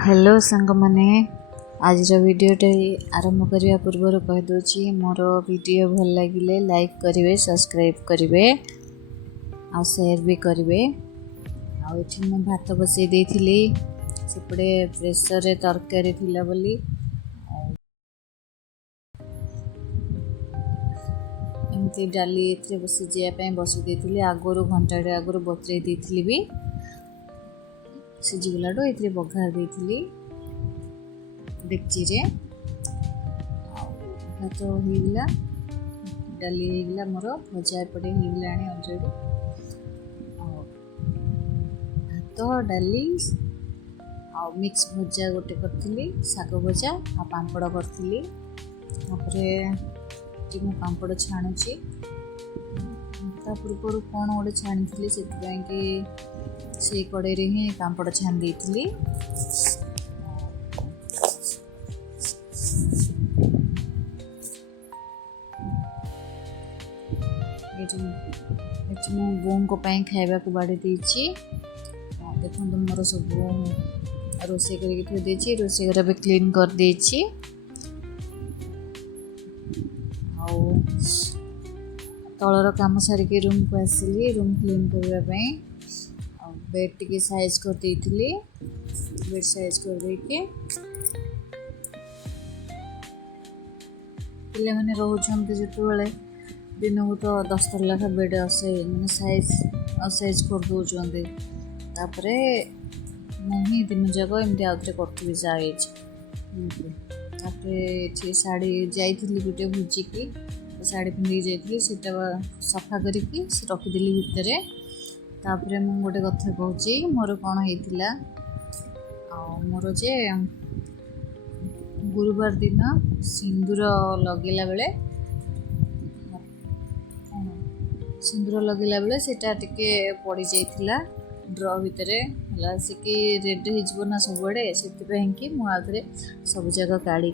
Hello सांग मैंने आज वीडियोटे आरंभ करने पूर्व कहीदे मोर वीडियो भल लगे लाइक करेंगे सब्सक्राइब करेंगे आ शेयर भी करेंगे। आठी मु भात बसई देती सेपटे प्रेसर रे तरकारी थिला बोली एमती डाली ए सिझाई बसई देती आगुरी घंटाटे आगुरी बतुरे देती भी सिझीगलाठू ये बघार देती डेक्ची रे भात होगा डाली होगा मोर भजा एपटे होगा अलरेडी भात डाली आ मिक्स भजा गोटे करी शाग भजा आ पापड़ करी मु पापड़ छाणुची पूर्व कौन गोटे छाणी से कड़े ही पापड़ छाण देती मो बों को खाइबा को बाड़ी देछि देखो मोर सब रोसे करके थी रोसे घर भी क्लीन कर देछि तलर काम सारिके रूम को आसिली रूम क्लीन करने बेड टी साइज कर देती बेड साइज कर देके पिले मैंने रोचते जो दिन को तो 10 थर लेखा बेड मैंने साइज असाइज कर दौरान तापर मुझे दिन जाक एमती आउे करी साइज ये शाढ़ी जाइली गोटे भोजिकी शाढ़ी पिंधि जाइली सीटा सफा करके रखीदेली भितर तापर मु गोटे कथा कहूँ मोर कौन होता मोर जे गुरुवार दिन सिंदूर लगेला बेले सिंदूर लगेला बेले सेटा टिके पड़ जाइथिला ड्र भितर आसिकी रेड हो सबुआड़े से मुझे सब जगह काढ़ी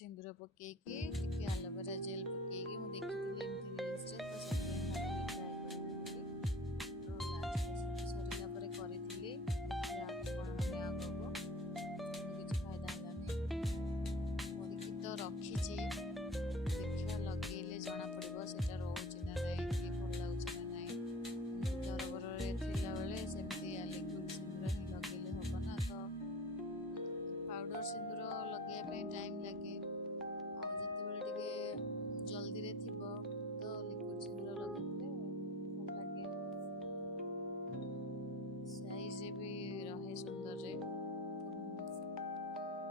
सिंदूर पकेइकी टिके एलोवेरा जेल पकेइकी मु देखिथिली एमथि रील्स रे तो सरिला परे करिथिली या कोन ने आगो किछ फायदा हलानी मोदी तो रखिची देखिया लगेले जना पड़िबो सेटा रहउची ना नै कि भल लागुची ना नै दरबर रे थिला बेले सेमती लिक्विड सिंदूर ही लगेले हबो ना तो पाउडर सिंदूर लगे पे टाइम लगे आ जते बेले टिके जल्दी रे थिबो तो लिक्विड सिंदूर लगेले भल लागे साइज भी रहे सुंदर रे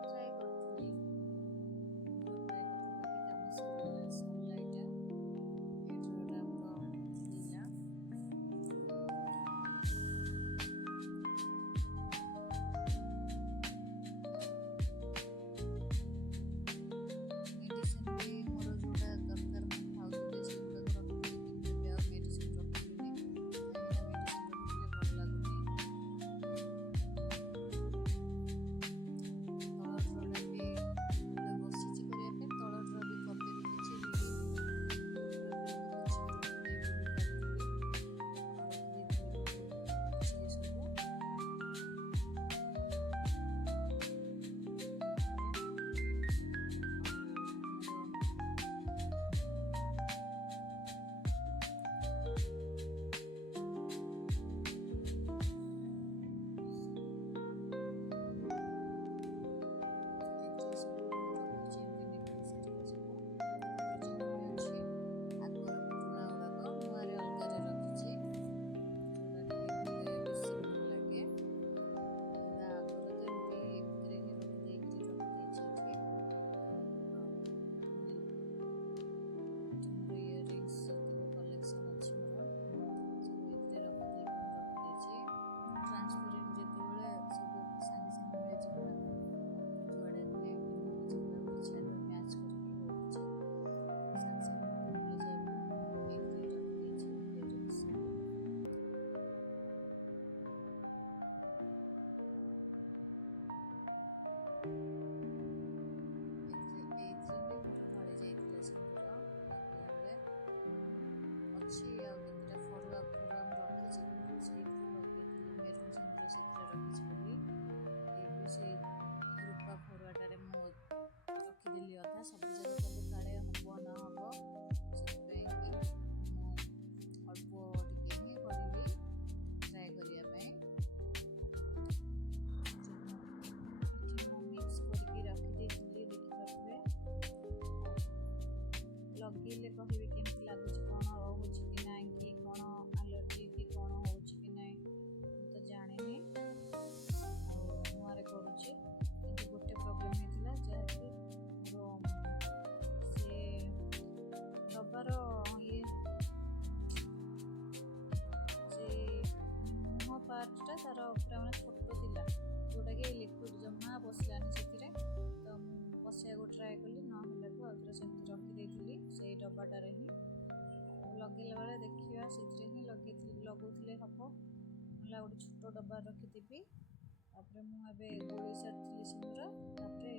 ट्राई करथली ट्राई करथली काम सनलाइट एटोरा को दिला मेडिसिन भी मोर जोड़ा दरकार मैं खाउतले सेटा को रखथली किंतु बे मेडिसिन रखथली मेडिसिन रखथले भल लागुनी तलर भी बसिची करिया पे तलर भी करदेबी किछि ट्रांसपेरेंट जेते बेले सब संगे संगे मिले जिबा जोड़े ने इच्छा मैच करके होचे संगे संगे मिले जाए एक रख दीजिए इयरिंग्स एथरे मोर ढळे जाइतिला सिंदूर लगेला बेले अच्छी आ केतरा फरुआ हम रखिछि किंतु सेइथरे लगेइतिली मेरून सिंदूर सेथरे रखिछि बोली ए भी से रूपा फरुआटारे मु रखिदेली अधा सब जगह कले काले हबो ना हबो सेपे कि मु अल्प टिके ही करिवि ट्राई करिया पे मिक्स करके रखी देइतिली देखि पाबे लगेले कहबे केमति लागुछि कोन होउछि कि नै कि कोन एलर्जी कि कोन होउछि कि नै तो जाने नि और मुआरे करूछि किंतु गोटे प्रॉब्लम हेतिला जे कि मोर से डब्बार ये से मुह पार्टटा तार पूरा माने छोटो थिला जोटा कि लिक्विड जमा बसलानी सेतिरे तो बसिया को ट्राई कली न होला को आउथरे सेमति रखि देइथिली सेई डब्बाटारे ही लगेला बेले देखिया सेतिरे ही लगौथिले हबो मला गोटे छोटो डब्बा रखिथिबी तापरे मु एबे गोळी सारथिली सिंदूर तापरे